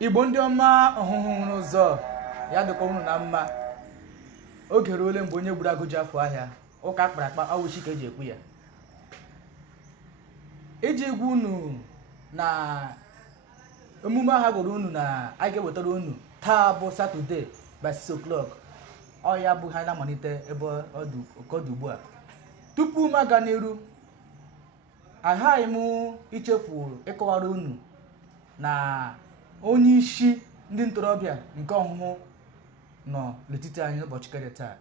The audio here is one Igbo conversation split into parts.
Igbo ndị ọma ọhụhụ n'ụzọ ya dịkwa unu na mma. Oge ruole mgbe onye gburu agụ ji afọ ahịa ụka akpara akpa awụchi ka eji ekwu ya. Iji gwa unu na emume ahụ gwara unu na a ga-ewetara unu taa bụ Satọde by 6 o'clock. Ọ ya bụ ha na-amalite ebe ọ dị ugbu a. Tupu m aga n'iru, aghaghị m ichefu ịkọwara unu na onye isi ndị ntorobịa nke ọhụhụ nọ n'etiti anyị n'ụbọchị kere taa.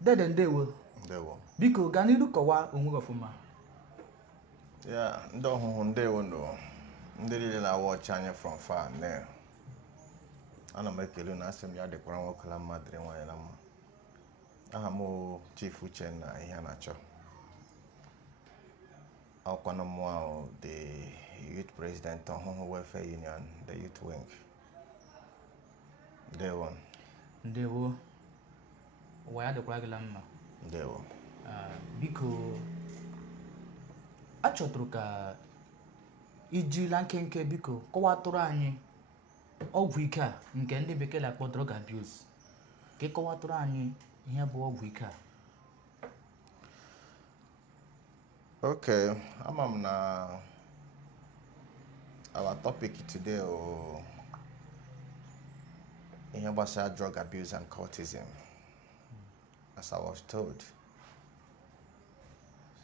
Dede ndewo. Ndewo. Biko gaa n'iru kọwaa onwe gị ọfụma. Ya ndị ọhụhụ ndewo nụ ndị niile na-awa ọchị anyị from far ne. Ana m ekele na asị m ya dịkwara nwoke na mma dịrị nwaanyị na mma. Aha m Chief Uchenna ihe a na-achọ. Ọkwanụ mụ ahụ the youth president ọhụhụ welfare union, the youth wing. Ndewo. Ndewo. Ụwa ya dịkwara gị na mma. Ndewo. Biko achọtụrụ ka ijila nkenke biko kọwatụrụ anyị ọgwụ ike a nke ndị bekee na-akpọ drug abuse. Ka kọwatụrụ anyị ihe bụ ọgwụ ike a. Okay, ama m na our topic today ihe gbasara drug abuse and cultism, as I was told.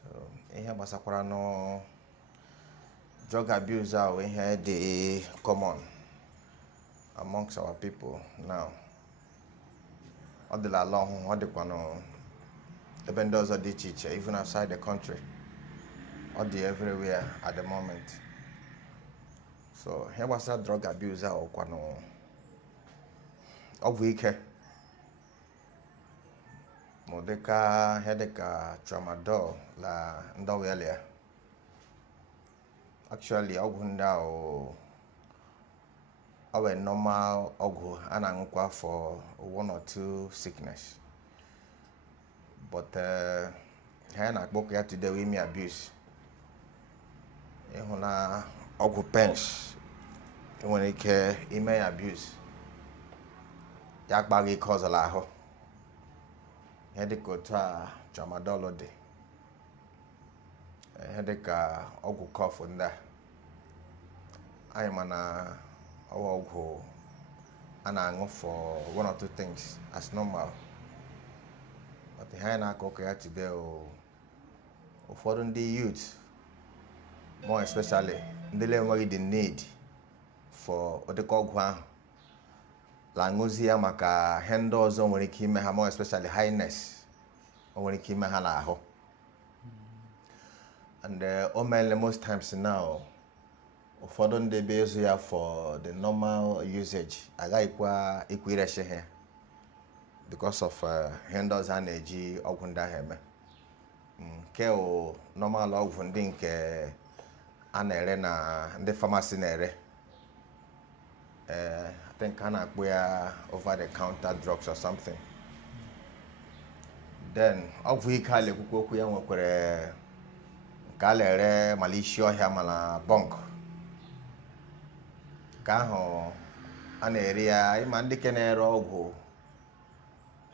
So ihe gbasakwara no drug abuse ahụ ihe dị common amongst our people now. Ọ dịla ala ọhụhụ, ọ dịkwa ebe ndị ọzọ dị iche iche, even outside the country. Ọ dị everywhere at the moment. So ihe gbasara drug abuse ahụ kwa ọgwụ ike ma dịka ihe dịka tramadol la ndị ọwịa ya. Actually ọgwụ ndị ahụ ọ were normal ọgwụ a na-aṅụkwa for 1 or 2 sickness, but ihe na-akpọ ya today we abuse. Ịhụ na ọgwụ pens nwere ike ime ya abuse ya akpaghị ike ọzọla ahụ. Ihe dịka otu a tramadol dị, ihe dịka ọgwụ cough ndị a anyị ma na ọgwụ a na-aṅụ for 1 or 2 things as normal, but ihe anyị na-akọ ụka ya today ụfọdụ ndị youth, more especially ndị na-enweghị the need for ụdịka ọgwụ ahụ la ṅụzi ya maka ihe ndị ọzọ nwere ike ime ha, more especially highness o nwere ike ime ha n'ahụ. And o meela most times now ụfọdụ ndị be ịzụ ya for the normal usage agaghịkwa ikwu irechi ha because of ihe ndị ọzọ a na-eji ọgwụ ndị ahụ eme. Nke normal ọgwụ ndị nke a na-ere na ndị pharmacy na-ere, I think a na-akpọ ya over the counter drugs or something. Then ọgwụ ike a na-ekwukwa okwu ya nwekwara nke a na-ere mala isi ọhịa mana bunk. Nke ahụ a na-ere ya ịma ndị ke na-ere ọgwụ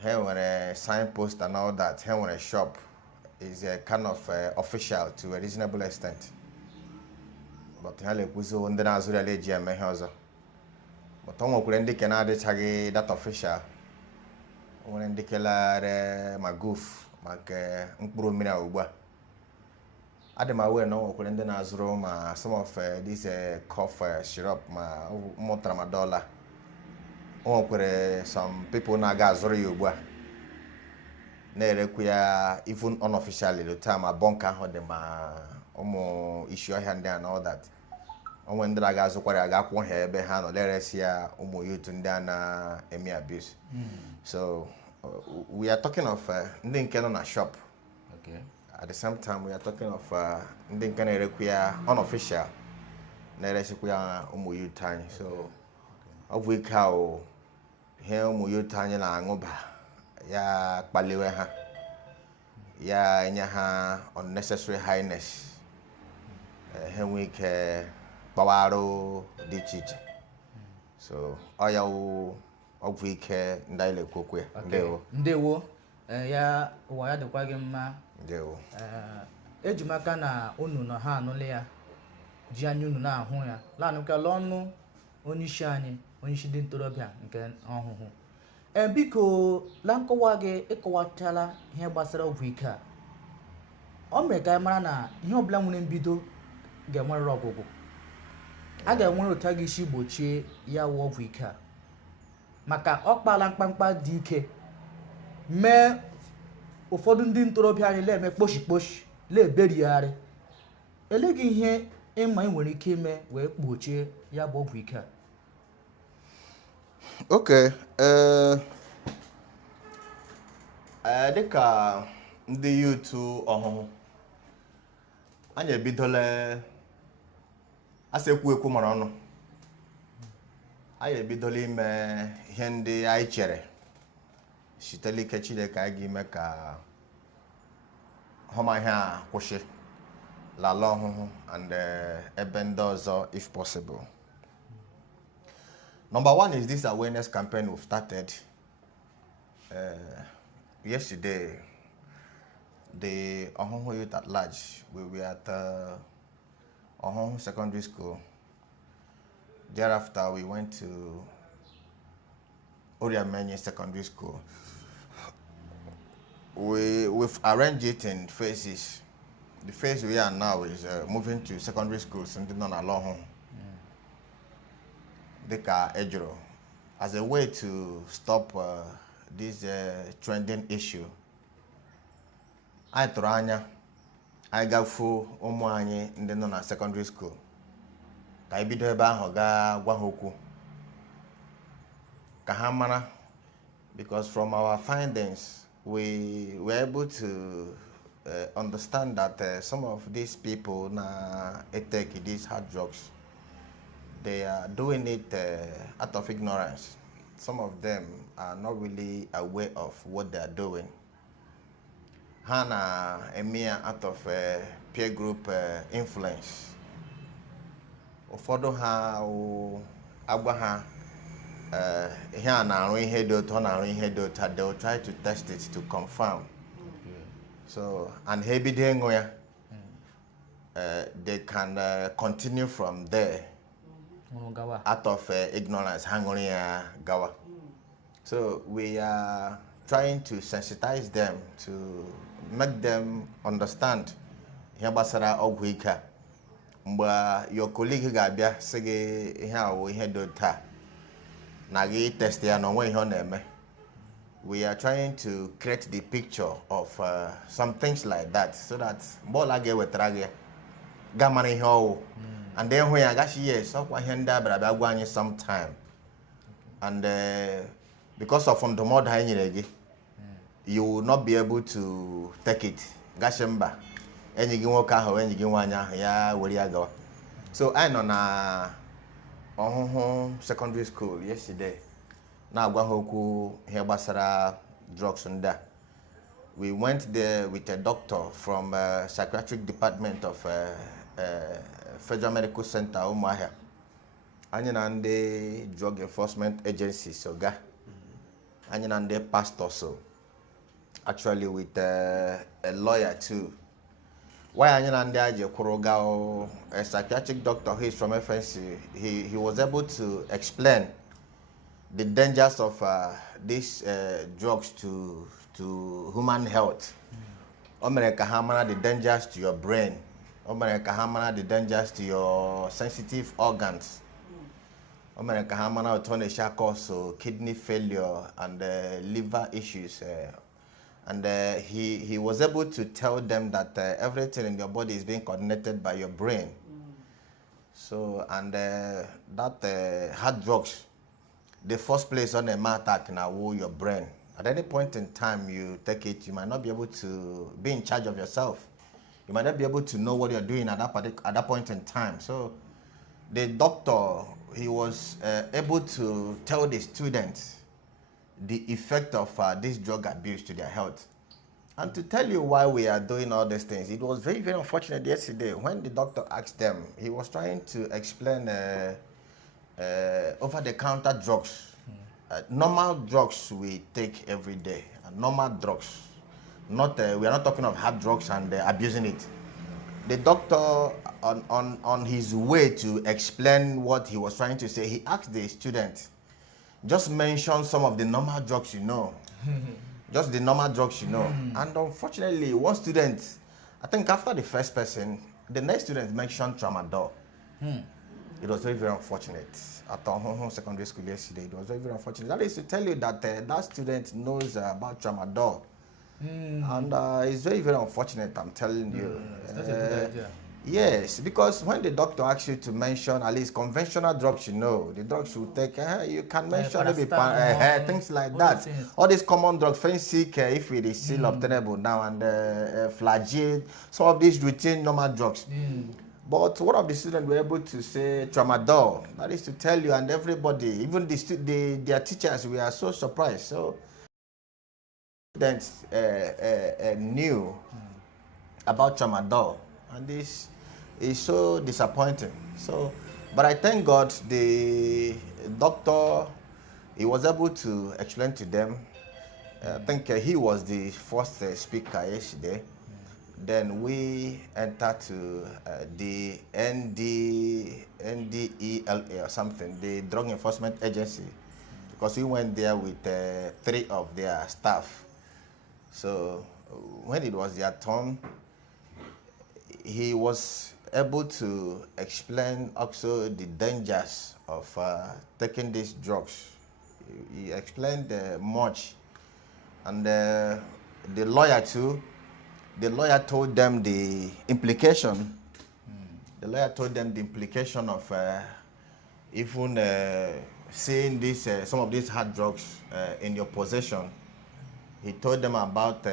ha nwere signpost and all that, ha nwere shop, is a kind of official to a reasonable extent, but ha na-ekwuzi ndị na-azụrụ ya eji eme ihe ọzọ. But ọ nwekwara ndị ke na-adịchaghị that official. O nwere ndị ke lare ma goof maka mkpụrụ mmiri a ugbu a. Adị m aware na ọ nwekwara ndị na-azụrụ ma some of these cough syrup ma ụmụ tramadol. O nwekwara some people na-aga azụrụ ya ugbu a na-erekwu ya even unofficially lota ma bunk ahụ dị ma ụmụ isi ọhịa ndị a na all that. O nwere ndị na-aga azụkwara ya ga-akwụ ha ebe ha nọ leresi ya ụmụ youth ndị a na-eme abuse. So we are talking of ndị nke nọ na shop. Okay. At the same time we are talking of ndị nke na-erekwu ya unofficial na-eresikwa ya ụmụ youth anyị. So ọgwụ ike ahụ ihe ụmụ youth anyị na-aṅụba ya kpaliwe ha, ya enye ha unnecessary highness, ha nwee ike gbawarụ dị iche iche. So oya wo ọgwụ ike ndị anyị na-ekwokwe. Ndewo. Ndewo. Ya ụwa ya dịkwa gị mma. Ndewo. Ejimaka na unu nọ ha anụla ya ji anya unu na-ahụ ya lanụkala ọnụ onyeisi anyị onyeisi ndị ntorobịa nke ọhụhụ. Biko la nkọwa gị ịkọwachala ihe gbasara ọgwụ ike a. O mere ka anyị mara na ihe ọbụla nwere mbido ga-enwerịrị ọgwụgwụ. A ga-enwere otu a ga-esi gbochie ya wụ ọgwụ ike a maka ọ kpala mkpamkpa dị ike mee ụfọdụ ndị ntorobịa anyị na-eme kposhi na-eberigharị. Eleghị ihe ịma ị nwere ike ime wee gbochie ya bụ ọgwụ ike a. Okay, dịka ndị yutu ọhụhụ anyị ebidola asị ekwu mara ọnụ. Anyị ebidola ime ihe ndị anyị chere sitele ike Chineke anyị ga-ime ka hụma ihe a kwụsị lala ọhụhụ and ebe ndị ọzọ if possible. Number one is this awareness campaign we've started. Yesterday, the Ohonho youth at large, we were at Ohonho Secondary School. Thereafter, we went to Oriamenye Secondary School. We've arranged it in phases. The phase we are now is moving to secondary schools in the non-alone. Deka Ejiro, as a way to stop this trending issue. I Toranya, I got full Omwani in the non secondary school. I be the Hoga Wahoku Kahamana, because from our findings, we were able to understand that some of these people na take these hard drugs. They are doing it out of ignorance. Some of them are not really aware of what they are doing. Hana Emia out of peer group influence. Ụfọdụ ha agwa ha ihe a na-arụ ihe dị otu ọ na-arụ ihe dị otu, they will try to test it to confirm. So and ha ebido ịṅụ ya, they can continue from there. Out of ignorance, hangoria gawa. So we are trying to sensitize them to make them understand. Yabasara ogwika. Mba your colleague gabia sige ha wo ihe do ta. Nagi test ya no we honeme. We are trying to create the picture of some things like that so that bola ge wetrage gamani ho. And then when I got yes, so I hand that sometime. And because of the more you will not be able to take it. Gashemba. And you walk out when you get one ya where you go. So I know na secondary school yesterday. Now Gwahoku Hebasara drugs and that. We went there with a doctor from psychiatric department of Federal Medical Center Umuahia. Anyanande Drug Enforcement Agency soga. Anyanande pastor so. Actually with a lawyer too. Why Anyanande Aje Kurogao, a psychiatric doctor who is from FNC, he was able to explain the dangers of these drugs to human health. America Hamana, the dangers to your brain. America Hamana, the dangers to your sensitive organs. America Hamana, autonomia also kidney failure and liver issues. And he was able to tell them that everything in your body is being coordinated by your brain. So, and that hard drugs, the first place on a attack now your brain. At any point in time you take it, you might not be able to be in charge of yourself. You might not be able to know what you're doing at that point in time. So the doctor, he was able to tell the students the effect of this drug abuse to their health. And to tell you why we are doing all these things, it was very, very unfortunate yesterday when the doctor asked them, he was trying to explain over-the-counter drugs. Normal drugs we take every day, normal drugs. Not we are not talking of hard drugs and abusing it. The doctor, on his way to explain what he was trying to say, he asked the student, just mention some of the normal drugs you know. Just the normal drugs you know. And unfortunately, one student, I think after the first person, the next student mentioned tramadol. It was very, very unfortunate. At our secondary school yesterday, it was very, very unfortunate. That is to tell you that that student knows about tramadol. And it's very, very unfortunate, I'm telling you. It's not a good idea. Yes, because when the doctor asks you to mention at least conventional drugs, you know, the drugs you take, you can mention maybe things like that. All these common drugs, Fensic, if it is still obtainable now, and Flagyl, some of these routine normal drugs. But one of the students were able to say tramadol. That is to tell you, and everybody, even their teachers, we are so surprised. So students knew about tramadol, and this is so disappointing. So, but I thank God the doctor, he was able to explain to them. I think he was the first speaker yesterday. Then we entered to the NDELA or something, the Drug Enforcement Agency, because we went there with 3 of their staff. So when it was their turn, he was able to explain also the dangers of taking these drugs. He explained much, and the lawyer too. The lawyer told them the implication. The lawyer told them the implication of even seeing this some of these hard drugs in your possession. He told them about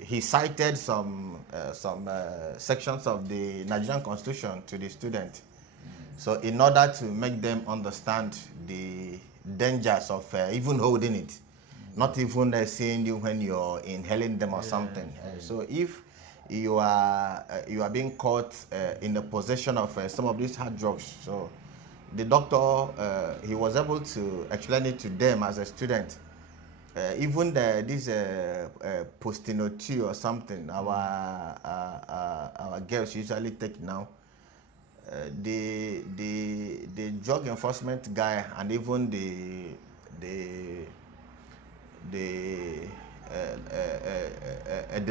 he cited some sections of the Nigerian Constitution to the student. So in order to make them understand the dangers of even holding it, not even seeing you when you're inhaling them or something. So if you are being caught in the possession of some of these hard drugs, so the doctor, he was able to explain it to them as a student. Even this Postino 2 or something, our girls usually take now. The drug enforcement guy and even the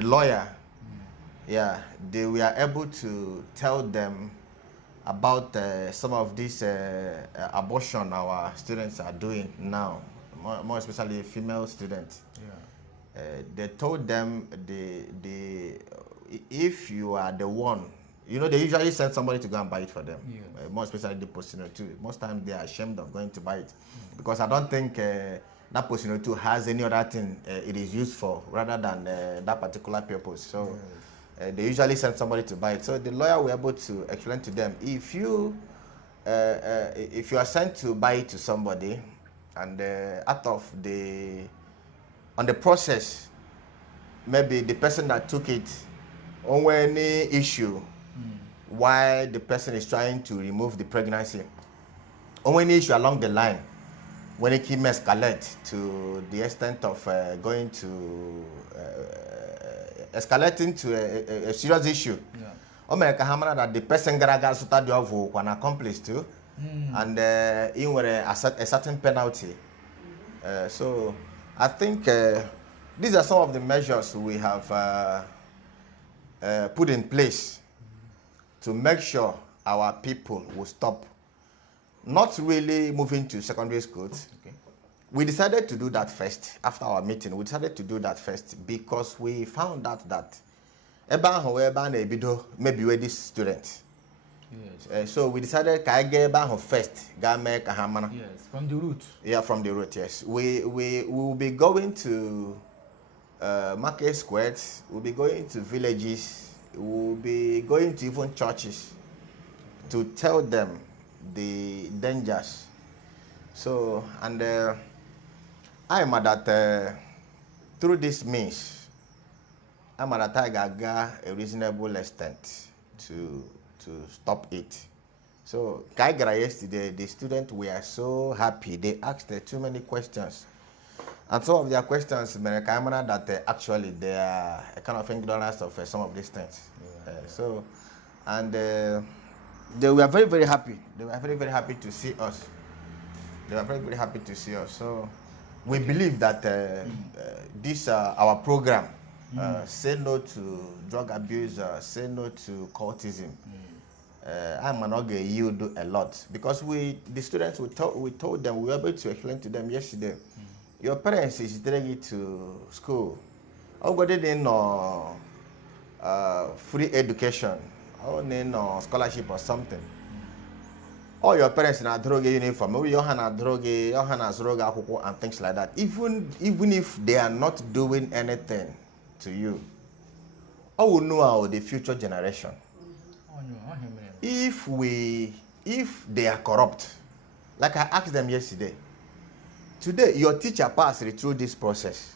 lawyer, yeah, they were able to tell them about some of these abortion our students are doing now, more especially female students. They told them if you are the one, you know, they usually send somebody to go and buy it for them. More especially the Postino 2. Most times they are ashamed of going to buy it because I don't think that Postino 2 has any other thing it is used for rather than that particular purpose. So they usually send somebody to buy it. So the lawyer was able to explain to them, if you are sent to buy it to somebody, and on the process, maybe the person that took it on any issue while the person is trying to remove the pregnancy, on any issue along the line, when it can escalate to the extent of escalating to a serious issue. That the person got started off with an accomplice too, and in a certain penalty. So I think these are some of the measures we have put in place to make sure our people will stop not really moving to secondary schools. We decided to do that first. After our meeting, we decided to do that first because we found out that maybe we're this student. So we decided first. Yes, from the root. Yeah, from the root, yes. We will be going to market squares, we'll be going to villages, we'll be going to even churches to tell them the dangers. So, and I'm at that through this means, I'm at that a reasonable extent to stop it. So Kaigara yesterday, the students were so happy. They asked too many questions. And some of their questions, that actually they are a kind of ignorance of some of these things. They were very, very happy. They were very, very happy to see us. They were very, very happy to see us. So we believe that this our program, say no to drug abuse, say no to cultism. I'm not going to yield a lot because the students we told them, we were able to explain to them yesterday. Your parents is taking you to school. Or they didn't know free education, or they know scholarship or something. All your parents in a drug uniform, maybe Johanna droge, Johanna's droga, and things like that. Even if they are not doing anything to you, I will know how the future generation. If they are corrupt, like I asked them yesterday, today your teacher passed through this process.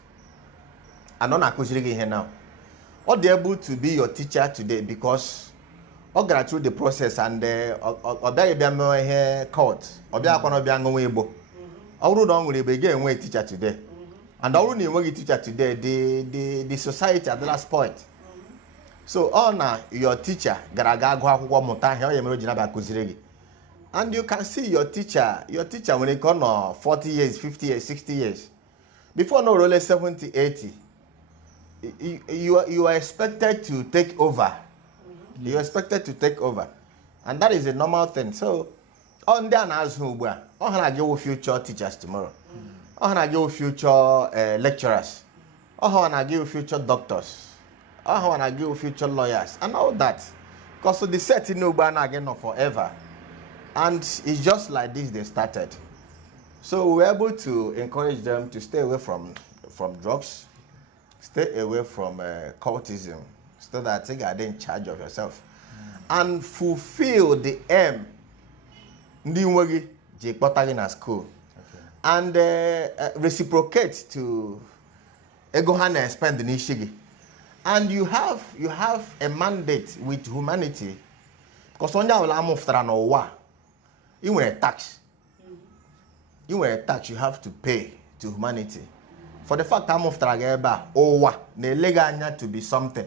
And not here now. Or they able to be your teacher today because or got through the process and or be court or be abo. Or don't will be again teacher today. And only teacher today, the society at the last point. So now your teacher and you can see your teacher when it come 40 years, 50 years, 60 years. Before no really 70, 80. You are expected to take over. You are expected to take over. And that is a normal thing. So on there as who I give future teachers tomorrow. I give future lecturers. I give future doctors. I give future lawyers and all that. Because so the setting no ban again not forever. And it's just like this they started. So we're able to encourage them to stay away from drugs, stay away from cultism, so that you are in charge of yourself. And fulfill the aim in school. And reciprocate to Egohana and spend the Nishigi. And you have a mandate with humanity. Because on your you were a tax. You were a tax you have to pay to humanity. For the fact I'm of Trageba, ne leganya to be something.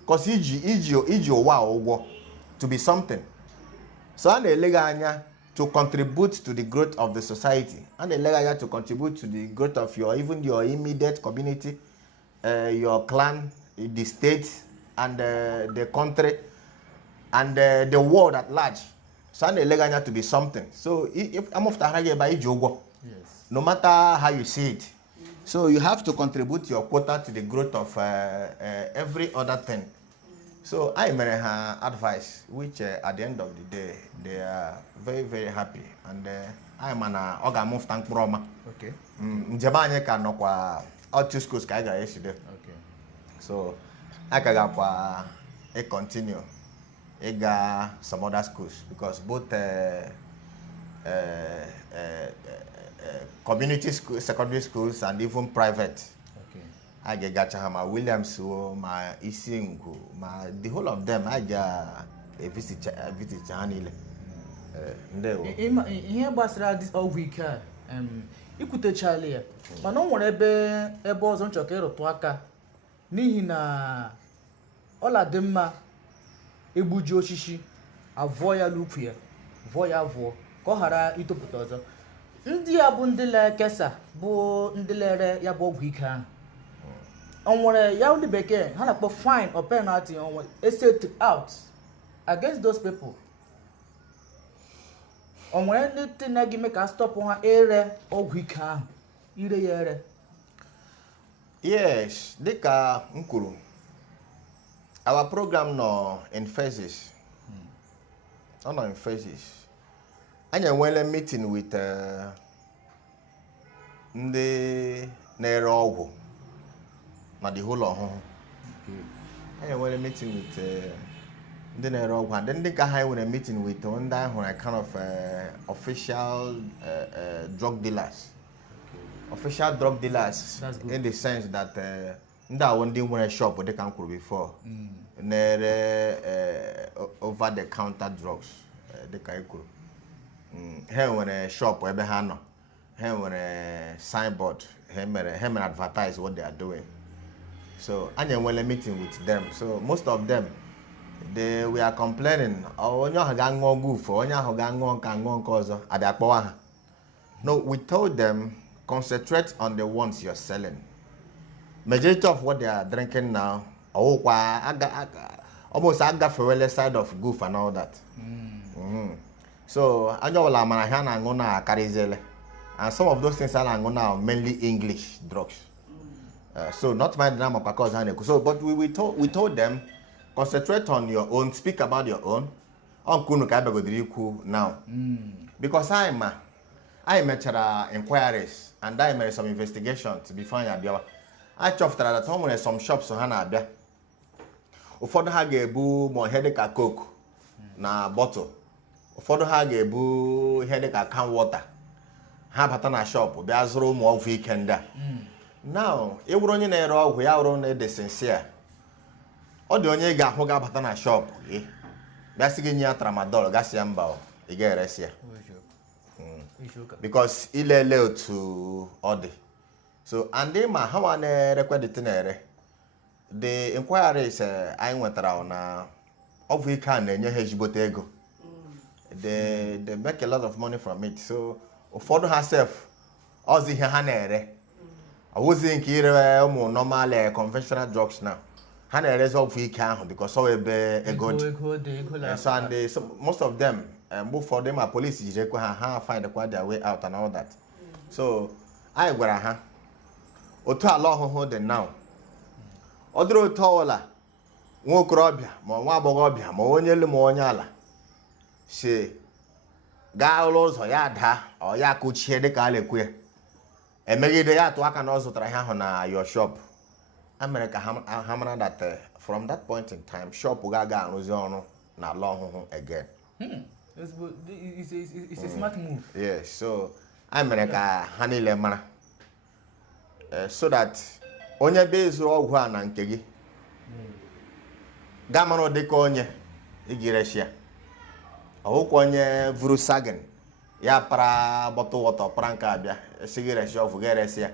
Because iji to be something. So and the leganya to contribute to the growth of the society. And the leganya to contribute to the growth of your immediate community, your clan, the state, and the country, and the world at large. So and the leganya to be something. So if I'm of Trageba, no matter how you see it. So you have to contribute your quota to the growth of every other thing. So I may have advice, which at the end of the day, they are very, very happy. And I am an organ tank broma. Okay. Njabanye ka no kwa out to schools ka ga yesterday. Okay. So I can go continue. I got some other schools because both community schools, secondary schools, and even private. Okay. I get Gachahama, Williams, my Isingu, the whole of them. I got a visit Hanile. Here, Basra, this all week. You could Charlie, but no one ever was on Chokero Tuaka. Nihina Ola Demma Ebujo Shishi, a voya lupia, voya vo, Kohara itoputozo. Ndi abundile kesa bo ndilere ya bo wika onwere ya udi bekee ha na-akpọ fine or penalty on a set out against those people onwere ndị tina gi make a stop ha ere ogwika ire ya ere. Yes, dịka m kwuru, our program nọ in phases. Ọ nọ in phases. Anyị enweela meeting with ndị na-ere ọgwụ na the whole ọhụhụ. Anyị enweela meeting with ndị na-ere ọgwụ and ndị ka ha nwere meeting with ndị ahụ na kind of official drug dealers. Official drug dealers in the sense that ndị ahụ ndị nwere shop dịka m kwuru before na-ere over the counter drugs. dịka i kwuru ha nwere shop ebe ha nọ ha nwere signboard ha mere advertise what they are doing. So anyị enwele meeting with them. So most of them they were complaining onye ahụ ga-aṅụọ goof onye ahụ ga-aṅụọ nke ọzọ abịa kpọwa ha. No, we told them concentrate on the ones you're selling. Majority of what they are drinking now almost agafewele side of goof and all that. So anya wala mana ha na-aṅụ na akarizele, and some of those things are now mainly English drugs. So not mind them because so but we told them concentrate on your own, speak about your own. Now because I made inquiries and I made some investigations before I chopped that home some shops so Hana ụfọdụ ha ga-ebu ma ihe dịka coke na bottle, ụfọdụ ha ga-ebu ihe dịka can water ha bata na shop bịa zụrụ ụmụ ọgwụ ike ndị a. Now ịwụrụ onye na-ere ọgwụ ya wụrụ na ede sincere, ọ dị onye ga-ahụ ga-abata na shop bịa sị gị nye ya tramadol gasị ya mba ị ga-eresi ya because ilele otu ọ dị. So and ma ha nwa na-erekwe dị na-ere the inquiries anyị nwetara na ọgwụ ike a na-enye ha ezigbote ego. They make a lot of money from it. So ụfọdụ ha sef ọzọ ihe ha na-ere ọwụzi nke ire ụmụ normal conventional drugs na ha na-erezi ọgwụ ike ahụ because ọ ebe ego dị. So and most of them mgbe ụfọdụ ma police jiri ekwe ha find their way out and all that. So anyị gwara ha otu ala ọhụhụ dị now ọ dịrị otu ọwụla nwa okorobịa ma nwa agbọghọbịa ma onye elu ma onye ala si gaa ụlọ ụzọ ya daa ọ ya kụchie dịka a na-ekwu ya emegide ya atụ aka na ọ zụtara ihe ahụ na your shop. A mere ka ha mara that from that point in time shop ga-aga arụzi ọrụ na ala ọhụhụ again. It's a smart move. Yes, so a mere ka ha niile mara so that onye be zụrụ ọgwụ a na nke gị ga mara dịka onye iji reshia ọhụkwa onye vuru sagin ya para bọtụ wọtọ para nke abịa esighị reshia ọgwụ ga-eresi ya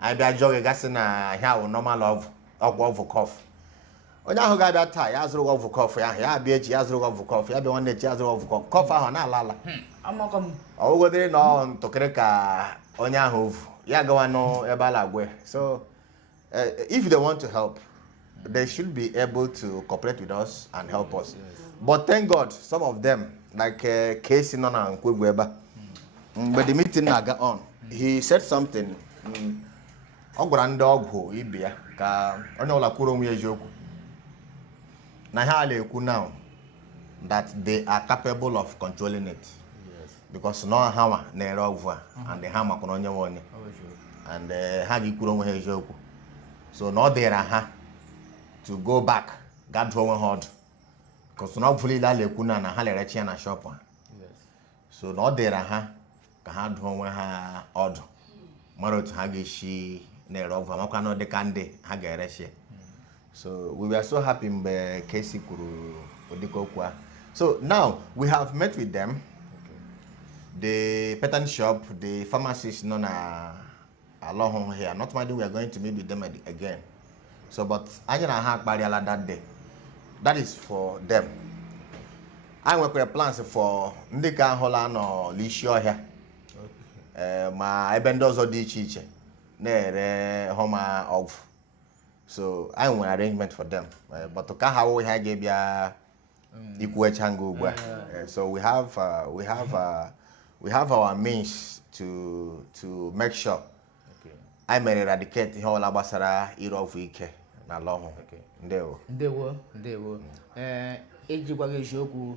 anyị bịa jụọ gị gasị na ihe ahụ normal ọgwụ cough. Onye ahụ ga-abịa taa ya zụrụ ọgwụ cough ya ahụ ya abịa echi ya zụrụ ọgwụ cough ya bịa nwanne echi ya zụrụ ọgwụ cough ahụ na-ala ala ọgwụgodịrị na ọ ntụkịrị ka onye ahụ vu ya gawa n'ebe a na-agwa. So if they want to help, they should be able to cooperate with us and help us. But thank God, some of them, like Casey Nona and Kwegweba, but the meeting got on. He said something. Ogbrandog Ibia, Onola Kuromi Joku. Nahale now that they are capable of controlling it. Because no hammer, Nerova, and the hammer on your one. And Hagi Kuromi Joku. So now there to go back, God drawing hard. Because now fully la lekuna na hale rechi na shop. So now there ka drawing her odd. Maro to hagi she nerova makano de kande haga rechi. So we were so happy mbe Casey kuru odikokwa. So now we have met with them. The pattern shop, the pharmacist known along here. Not mind we are going to meet with them again. So, but I didn't have Bariala that day. That is for them. I work with plans for Ndika Holland or Lisho here. My Ebendozo di Chiche. Nere Homa of. So I want arrangement for them. But to how we have gave ya equal chango. So we have our means to make sure I may eradicate ihe ọla gbasara ire ọgwụ ike na ala ọhụụ. Ndewo. Ejikwa gị eziokwu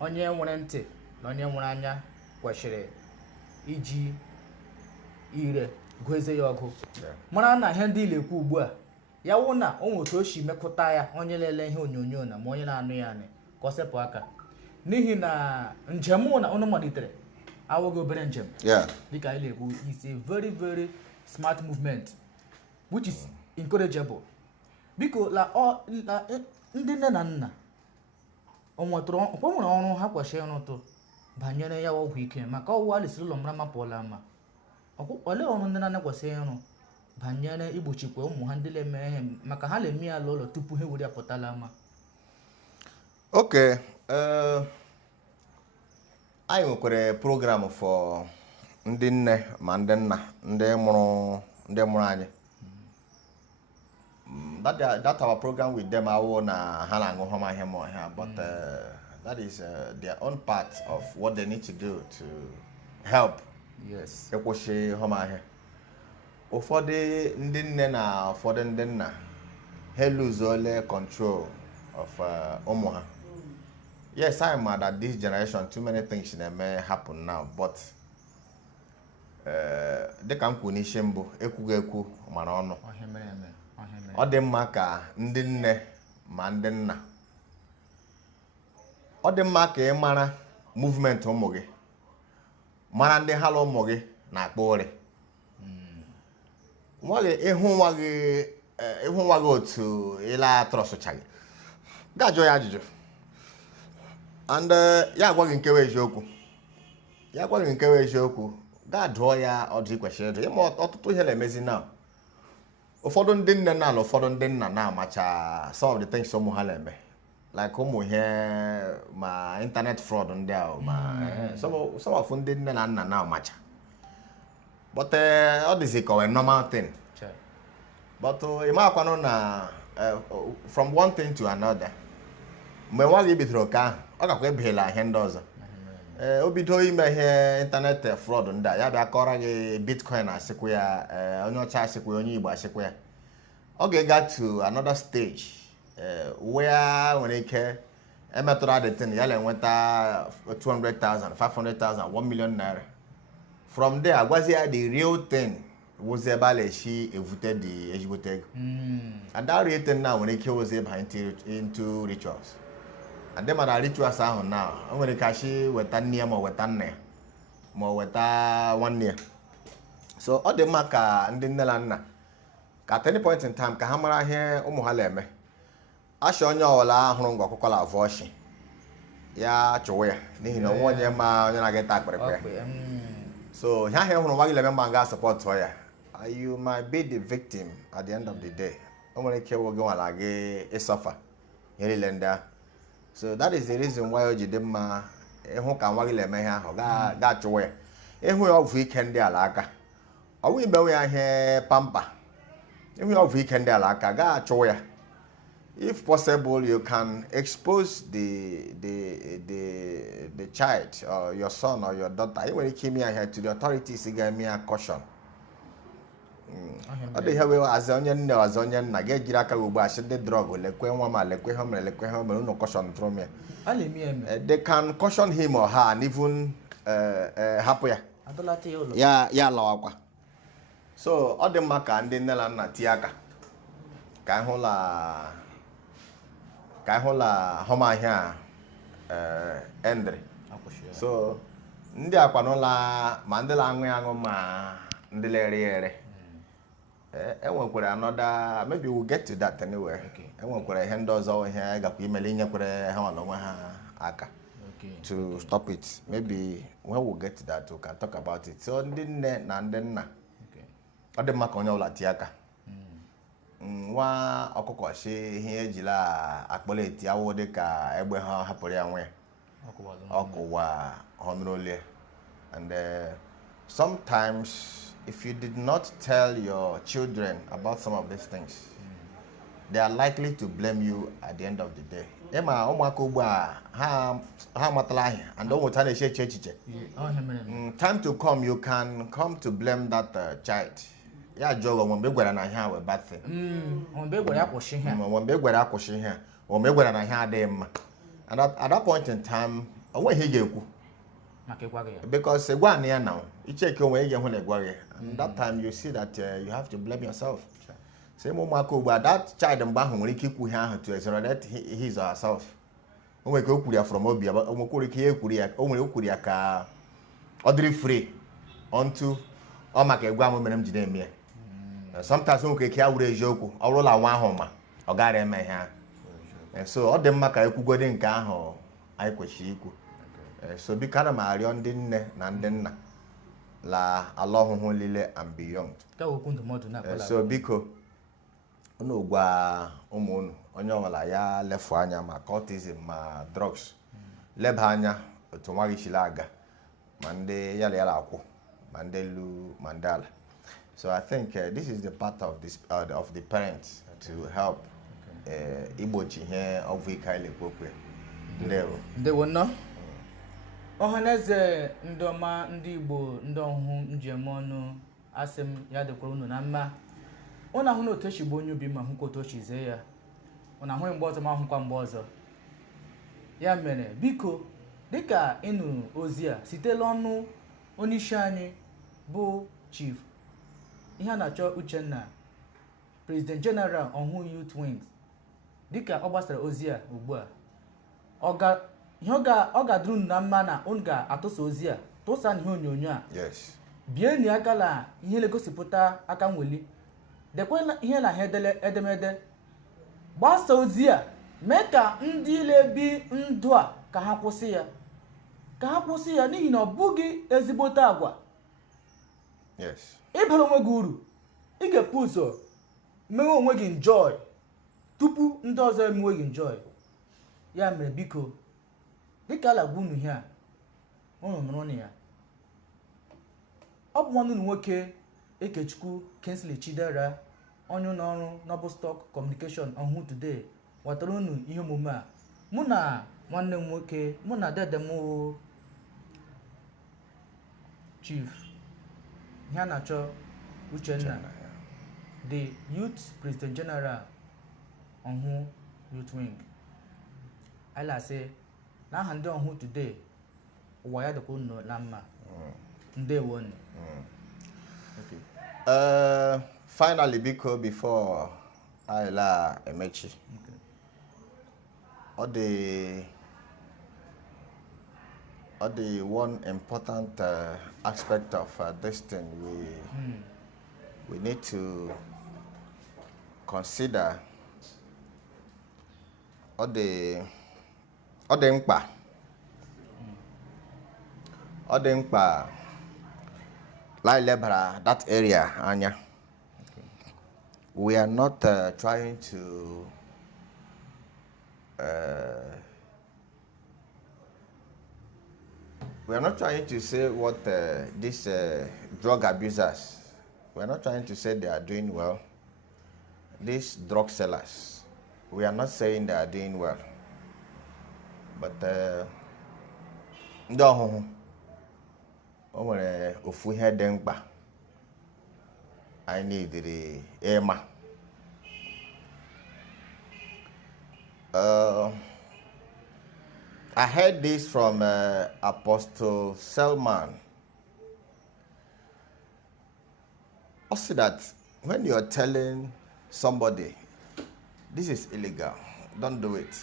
onye nwere ntị na onye nwere anya kwesịrị iji ire gweze ya ọgụ. Mara na ihe ndị ile-ekwu ugbu a ya wụ na o nwetu oshi mekụta ya onye lele ihe onyonyo na ma onye na-anụ ya anị ka ọ sepụ aka n'ihi na njem na ọnụ malitere awụghị obere njem. Dịka anyị na-ekwu, is a very very smart movement which is encourageable. Biko la ndị nne na nna nwetụrụ ọkwa nwere ọrụ ha kwesịrị ịrụtụ banyere ya ọgwụ ike maka ọwụwa lesiri ụlọ mara mapụọla ma olee ọrụ ndị na kwesịrị ịrụ banyere igbochikwa ụmụ ha ndị na-eme ihe maka ha na-eme ya ụlọ tupu ha were ya pụtala ama. Okay, anyị nwekwara program for ndị nne ma ndị nna ndị mụrụ anyị. That our program with them awo na ha na-aṅụ homa ihe ma ọhịa, but that is their own part of what they need to do to help. Yes. Ekwushi homa ihe. Ụfọdụ ndị nne na ụfọdụ ndị nna ha lose all control of ụmụ ha. Yes, I am at this generation too many things may happen now, but dịka m kwuru n'isi mbụ ekwughị ekwu mara ọnụ. Ọ dị mma ka ndị nne ma ndị nna, ọ dị mma ka ị mara movement ụmụ gị, mara ndị ha ụmụ gị na-akpọ ụrị. Ịhụ nwa gị otu ịla trọsụchaghị, gaa jụọ ya ajụjụ, and ya agwa gị nkewa eziokwu, gaa dụọ ya ọdụ ikwesịrị ịdụ. Ịma ọtụtụ ihe na-emezi now. Ụfọdụ ndị nne na-alụ, ụfọdụ ndị nna na-amacha some of the things ụmụ ha na-eme, like ụmụ ihe ma internet fraud ndị ahụ, ma some of ndị nne na nna na-amacha, but ọ dịzị ka a normal thing. But ịmakwanụ na from one thing to another, mgbe nwa gị bidoro ka ahụ, ọ gakwa ebighela ihe ndị ọzọ. O bido ime ihe internet fraud ndị a, ya bịa kọrọ gị bitcoin asịkwa ya, onye ọcha asịkwa ya, onye Igbo asịkwa ya. Ọ ga-ega to another stage where nwere ike emetụrụ adịtin ya na-enweta 200,000, 500,000, 1 million naira. From there, agwazi ya the real thing was ebe a na-eshi evute the ezigbote ego. And that real thing now nwere ike wozi eba into rituals. And them are rituals ahụ now. O nwere ike ashi weta nne ya ma weta nna ya ma weta nwanne ya. So ọ dị mma ka ndị nne na nna ka at any point in time ka ha mara ihe ụmụ ha na-eme. Asha onye ọwụla hụrụ ngwa ọkụkọ la avọ ọchị ya chụwa ya n'ihi na onye ma onye na-aga ịta akpịrịkpịrị. So ihe ahụ hụrụ nwa gị na-eme mma ga support ya, you might be the victim at the end of the day. O nwere ike ịwụ gị nwala gị ịsọfa ihe niile ndị ahụ. So that is the reason why o ji dị mma ịhụ ka nwa gị na-eme ihe ahụ gaa chụwa ya. Ịhụ ya ọgwụ ike ndị ala aka, ọ wụ imewe ya ihe pampa. Ịhụ ya ọgwụ ike ndị ala aka gaa chụwa ya. If possible, you can expose the child or your son or your daughter. You will keep me here to the authorities. Give me a caution. They have as onion no as onion. I get Jiraka Ubash the drug. Lekwe Wama, Lekwe Home, no caution from me. They can caution him or her and even happier. Yeah, Lawaka. So, all the Maka and the Nelana Tiaka. Ka hụla homa ihe Endre. So ndị akwanụla ma ndị la-aṅụ ma ndị la-ere ere. Enwekwara another, maybe we'll get to that anyway. Enwekwara ihe ndị ọzọ ihe gakwa imele inyekwara ha onwe ha aka to stop it. Maybe when we get to that we can talk about it. So ndị nne na ndị nna ọ dị mma ka onye ọbụla tie aka. Nwa ọkụkọ shi ihe ejila akpọla eti awụ dị ka egbe ha hapụrụ ya nwe ọkụwa ọnụrụle. And sometimes if you did not tell your children about some of these things, they are likely to blame you at the end of the day. Ema ụmụaka ugbu a ha matala ahịa and o nweta na-eche echiche. Time to come, you can come to blame that child. Ya jogo mgbe gwara na ihe a bad thing. Mgbe gwara akwụsị ihe. Mgbe gwara akwụsị ihe. O mgbe gwara na ihe adịghị mma. And at that point in time, o nweghị ihe ga-ekwu. Maka ịgwa gị. Because egwa na ya now, icheke onwe ị ga-ehụ na egwa gị. And that time you see that you have to blame yourself. Say ụmụaka ugbu a, that child mgbe ahụ nwere ike ikwu ihe ahụ to exonerate his or herself. O nwere ike o kwuru ya from obi, o nwekwara ike ihe ekwuru ya, o nwere okwuru ya ka ọ dịrị free unto ọ maka egwa m mere m jide eme ya. Sometimes we can hear a joke, all our one home, or got a man here. And so, all the Maka Kugodi and Kaho, anyị kwesịrị ikwu. So biko ana m arịọ ndị nne na ndị nna la ala ọhụhụ lile and beyond. So biko unu gwa ụmụ unu onye ọbụla ya lefu anya ma cultism ma drugs leba anya otu nwa gị chila aga ma ndị yala akwụ ma ndị lu ma ndị ala. So I think this is the part of this of the parents to help igbochi ihe ọgwụ ike anyị lekwe. Ndewo nọ. Ọhaneze ndị ọma ndị Igbo ndị ọhụụ njem ọnụ asị m ya dịkwara unu na mma. Unu ahụ na otu echi bụ onye ubi ma hụkwa otu ochi zee ya. Unu ahụghị mgbe ọzọ ma hụkwa mgbe ọzọ. Ya mere biko dịka ịnụ ozi a sitela ọnụ onyeisi anyị bụ Chief ihe a na-achọ Uchenna, President General ọhụụ Youth Wings, dịka ọ gbasara ozi a ugbu a ọ ga-adịrị unu na mma na unu ga-atụsa ozi a tụsa n'ihe onyonyo a. Yes. Bienụ aka na ihe na-egosipụta aka nweli, dekwa ihe na edemede, gbasa ozi a, mee ka ndị ile-ebi ndụ a ka ha kwụsị ya n'ihi na ọ bụghị ezigbote agwa. Yes. Ịbara onwe gị uru, ị ga-epu ụzọ mewe onwe gị enjoy tupu ndị ọzọ emewe gị enjoy. Ya mere biko dịka ala gwa unu ihe a unu nụrụ ya. Ọ bụ nwanne unu nwoke Ekechukwu Kingsley Chidera, onye ụlọ ọrụ Noble Stock Communication ọhụụ today watara unu ihe omume a. Mụ na nwanne m nwoke, mụ na dede m Chief ihe a na-achọ Uchenna, the Youth President General ọhụụ Youth Wing. Anyị na-asị na aha ndị ọhụụ today ụwa ya dịkwa unu na mma. Ndewo nụ. Finally, biko before I la emechi. All the one important aspect of this thing we need to consider all the mkpa like lebara that area anya. We are not trying to say what these drug abusers, we are not trying to say they are doing well. These drug sellers, we are not saying they are doing well. But ndị ọhụhụ o nwere ofu ihe dị mkpa anyị na-edere ịma. I heard this from Apostle Selman. Also that when you are telling somebody, this is illegal, don't do it.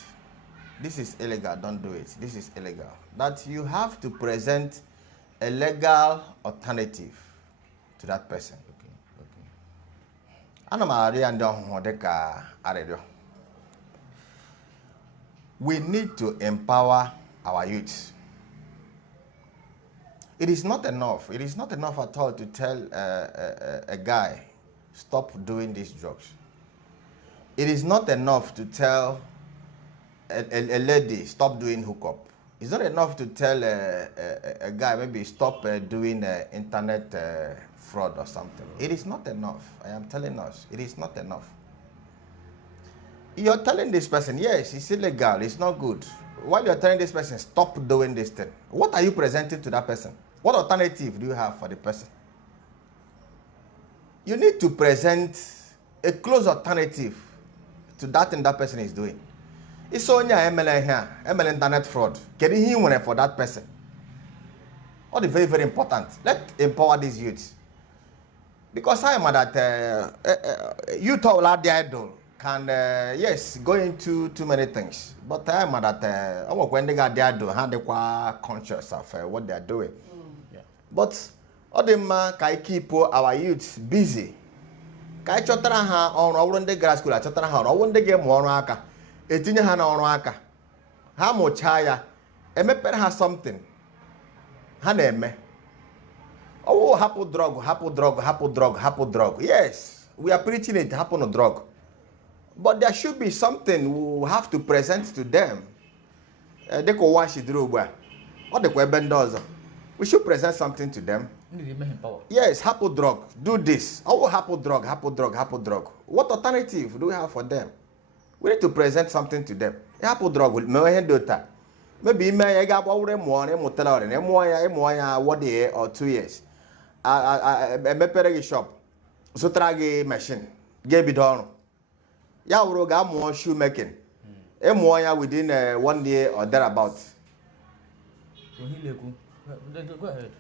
This is illegal, don't do it. This is illegal. That you have to present a legal alternative to that person. We need to empower our youth. It is not enough. It is not enough at all to tell a guy, stop doing these drugs. It is not enough to tell a lady, stop doing hookup. It's not enough to tell a guy, maybe stop doing internet fraud or something. It is not enough. I am telling us, it is not enough. You're telling this person, yes, it's illegal, it's not good. While you're telling this person, stop doing this thing, what are you presenting to that person? What alternative do you have for the person? You need to present a close alternative to that thing that person is doing. It's only ML internet fraud. Getting him for that person. All is very, very important. Let's empower these youths. Because I am that youth all are the idol can yes go into too many things. But I am that when they got the idol, how they are conscious of what they are doing. Yeah. But all them can keep our youths busy. Can chotara ha on when they grad school, chotara ha on when they get more aka. Etinye ha na ọrụ aka ha mụchaa ya emepere ha something ha na-eme oh hapụ drug yes we are preaching it happen drug but there should be something we have to present to them dịka ụwa shidoro ugbu a ọ dịkwa ebe ndị ọzọ we should present something to them. Yes, hapụ drug, do this. Oh, hapụ drug. What alternative do we have for them? We need to present something to them. Hapụ drug will me dota. Maybe me ga gba wure mo na mutala ore na mo ya 1 year or 2 years. Mepere gị shop. Zụtara gị machine. Ga ebido ọrụ. Ya wuru ga mụọ shoe making. Mụọ ya within 1 year or thereabout. Go ahead.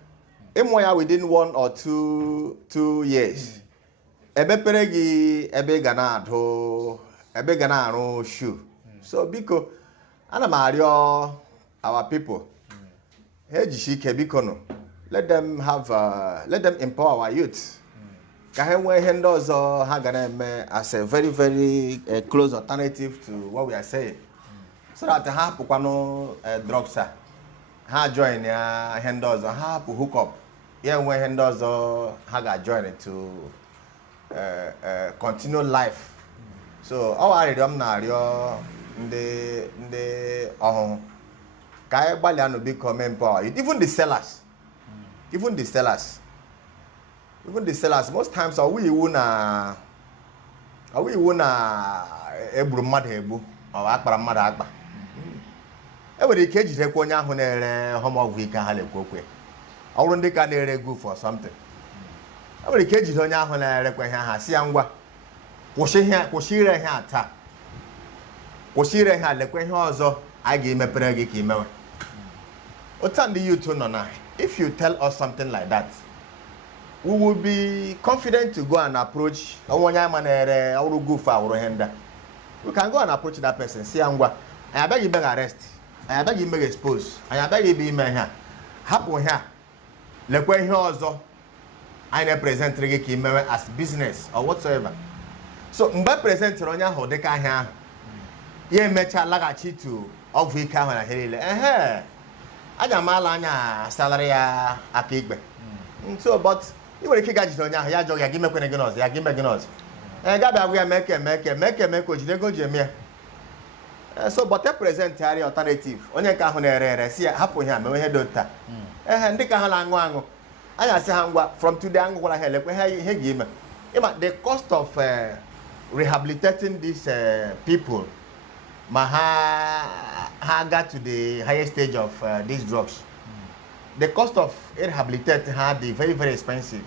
Ịmụ ya within 1 or 2 years. Emepere gị ebe ga na-adụ ebe ga na-arụ shoe. So biko ana m arịọ our people. Ha ejishi ike biko no. Let them empower our youth. Ka ha nwee ihe ndị ọzọ ha ga na-eme as a very very close alternative to what we are saying. So that ha hapụkwanụ drugs a. Ha join ya ihe ndị ọzọ ha hapụ hook up. Yeah, when he does ha join it to continue life. So our idiom na rio the kai baliano become empower. Even the sellers. Most times are we una ebru mmadụ egbu or akpara mmadụ akpa. Enwere ike ejide kwa onye ahụ na-ere homework ike ha lekwokwe. Ọrụ ndị ka na-ere go for something. E nwere ike ejide onye ahụ na-erekwa ihe ha si ya ngwa kwụsị ire ihe taa. Kwụsị ire ihe lekwa ihe ọzọ a ga-emepere gị ka imewe. Otu ndị youth nọ na if you tell us something like that, we will be confident to go and approach onye ama na-ere ọrụ go for ọrụ ihe ndị. We can go and approach that person si ya ngwa anyị abịaghị ime arrest, anyị abịaghị ime expose, anyị abịaghị ime ime ihe a. Hapụ ihe a lekwa ihe ọzọ anyị na-present gị ka imewe as business or whatsoever. So mgbe presentịrị onye ahụ dịka ahịa ahụ ya emecha laghachi to ọgwụ ike ahụ na ihe niile aga m ala anya salary ya aka ikpe. So but ị nwere ike ịga jide onye ahụ ya jụọ ya gị mekwene gị n'ọzọ ya gị mee gị n'ọzọ gabịa agwa ya meke o jide ego ji eme ya. So but present hari alternative onye nke ahụ na-ere si ya hapụ ihe a mewe ihe dị otu a ndị ka ha na-aṅụ anyị asị ha ngwa from today aṅụ gwara ha elekwe ihe ga ime ịma the cost of rehabilitating these people ma ha got to the highest stage of these drugs. The cost of rehabilitating her is very very expensive.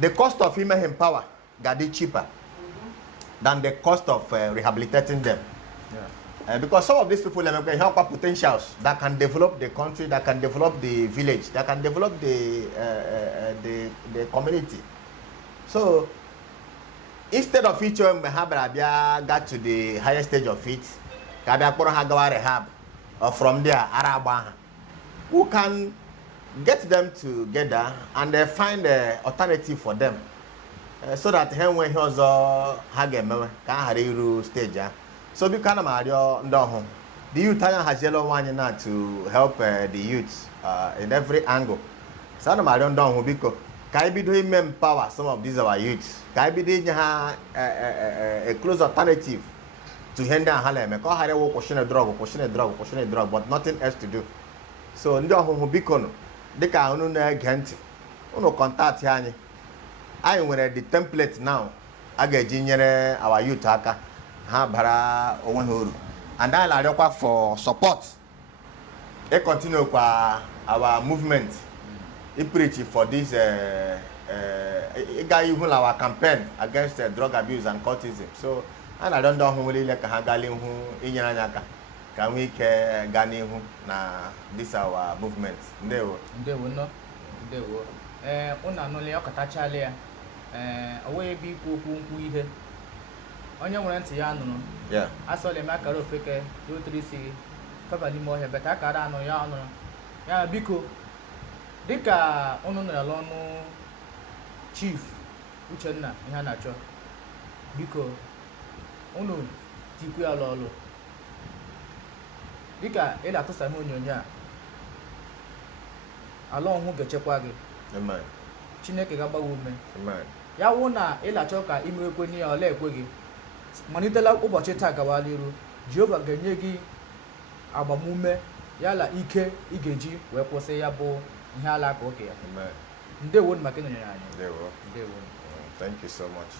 The cost of ime empower got it cheaper than the cost of rehabilitating them. Because some of these people have potentials that can develop the country, that can develop the village, that can develop the community. So instead of each one got to the higher stage of it, rehab, or from there, who can get them together and find an alternative for them, so that when he was stage. So we can the youth has yellow one now to help the youth in every angle. So I'm down because can be doing empower some of these our youths. Can be doing a close alternative to hinder Harlem. Because I will question a drug, but nothing else to do. So ndo ho bikono de ka unu na agent unu contact anyị nwere the template now aga eji nyere our youth aka ha bara onwe ha uru and I la for support e continue kwa our movement e preach for this guy who our campaign against drug abuse and cultism. So and I don't know who really like ha gali hu inyere anyị aka can we gani hu na this our movement. Ndewo no ndewo una no le okatachale ya owe bi okwu ihe onye nwere ntị ya nụrụ asọle m akara ofeke 236 fabali mo he beta akara anụ ya ọnụ ya biko dịka unu nọrọ ọnụ chief Uchenna ihe na-achọ biko unu tikwu ya lọlụ dịka ị na-atụsa ihe onyonyo a ala ọhụụ ga-echekwa gị Amen. Chineke ga-agba gị ume Amen. ya wụ na ị na-achọ ka imewekwe n'ihe ọla ekwe gị malitela ụbọchị taa gawa n'iru Jehova ga-enye gị agbamume ya la ike ị ga-eji wee kwụsị ya bụ ihe ala ka oke ya Amen. ndewo maka ịnọnyere anyị There we go. ndewo Thank you so much.